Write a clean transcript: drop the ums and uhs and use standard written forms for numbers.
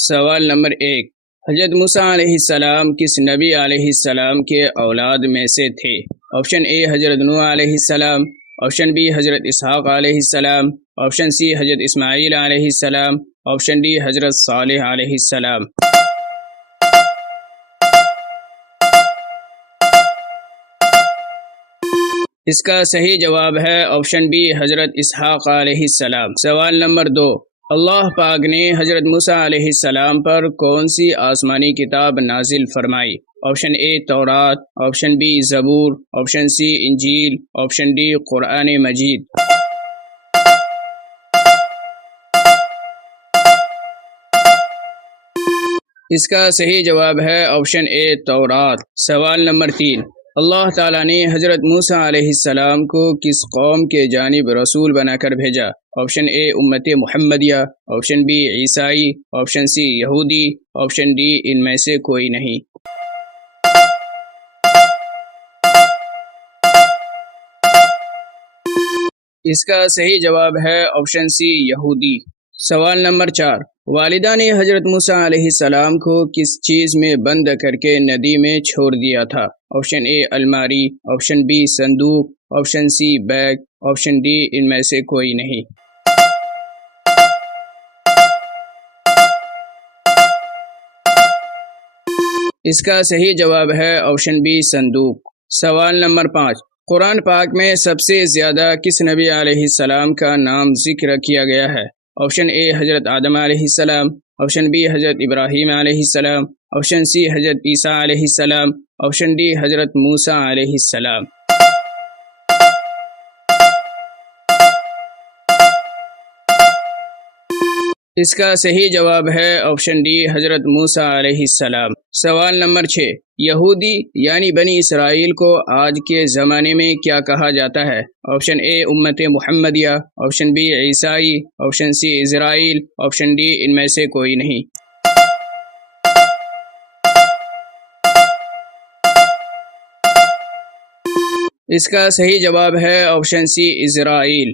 سوال نمبر 1، حضرت موسیٰ علیہ السلام کس نبی علیہ السلام کے اولاد میں سے تھے؟ آپشن اے حضرت نوح علیہ السلام، آپشن بی حضرت اسحاق علیہ السلام، آپشن سی حضرت اسماعیل علیہ السلام، آپشن ڈی حضرت صالح علیہ السلام۔ اس کا صحیح جواب ہے آپشن بی حضرت اسحاق علیہ السلام۔ سوال نمبر 2، اللہ پاک نے حضرت موسیٰ علیہ السلام پر کون سی آسمانی کتاب نازل فرمائی؟ آپشن اے تورات، آپشن بی زبور، آپشن سی انجیل، آپشن ڈی قرآن مجید۔ اس کا صحیح جواب ہے آپشن اے تورات۔ سوال نمبر 3، اللہ تعالیٰ نے حضرت موسیٰ علیہ السلام کو کس قوم کے جانب رسول بنا کر بھیجا؟ آپشن اے امت محمدیہ، آپشن بی عیسائی، آپشن سی یہودی، آپشن ڈی ان میں سے کوئی نہیں۔ اس کا صحیح جواب ہے آپشن سی یہودی۔ سوال نمبر 4، والدہ نے حضرت موسیٰ علیہ السلام کو کس چیز میں بند کر کے ندی میں چھوڑ دیا تھا؟ آپشن اے الماری، آپشن بی صندوق، option C bag, option D ان میں سے کوئی نہیں۔ اس کا صحیح جواب ہے آپشن بی صندوق۔ سوال نمبر 5، قرآن پاک میں سب سے زیادہ کس نبی علیہ السلام کا نام ذکر کیا گیا ہے؟ آپشن اے حضرت آدم علیہ السلام، آپشن بی حضرت ابراہیم علیہ السلام، آپشن سی حضرت عیسیٰ علیہ السلام، آپشن ڈی حضرت موسیٰ علیہ السلام۔ اس کا صحیح جواب ہے آپشن ڈی حضرت موسیٰ علیہ السلام۔ سوال نمبر 6، یہودی یعنی بنی اسرائیل کو آج کے زمانے میں کیا کہا جاتا ہے؟ آپشن اے امت محمدیہ، آپشن بی عیسائی، آپشن سی اسرائیل، آپشن ڈی ان میں سے کوئی نہیں۔ اس کا صحیح جواب ہے آپشن سی اسرائیل۔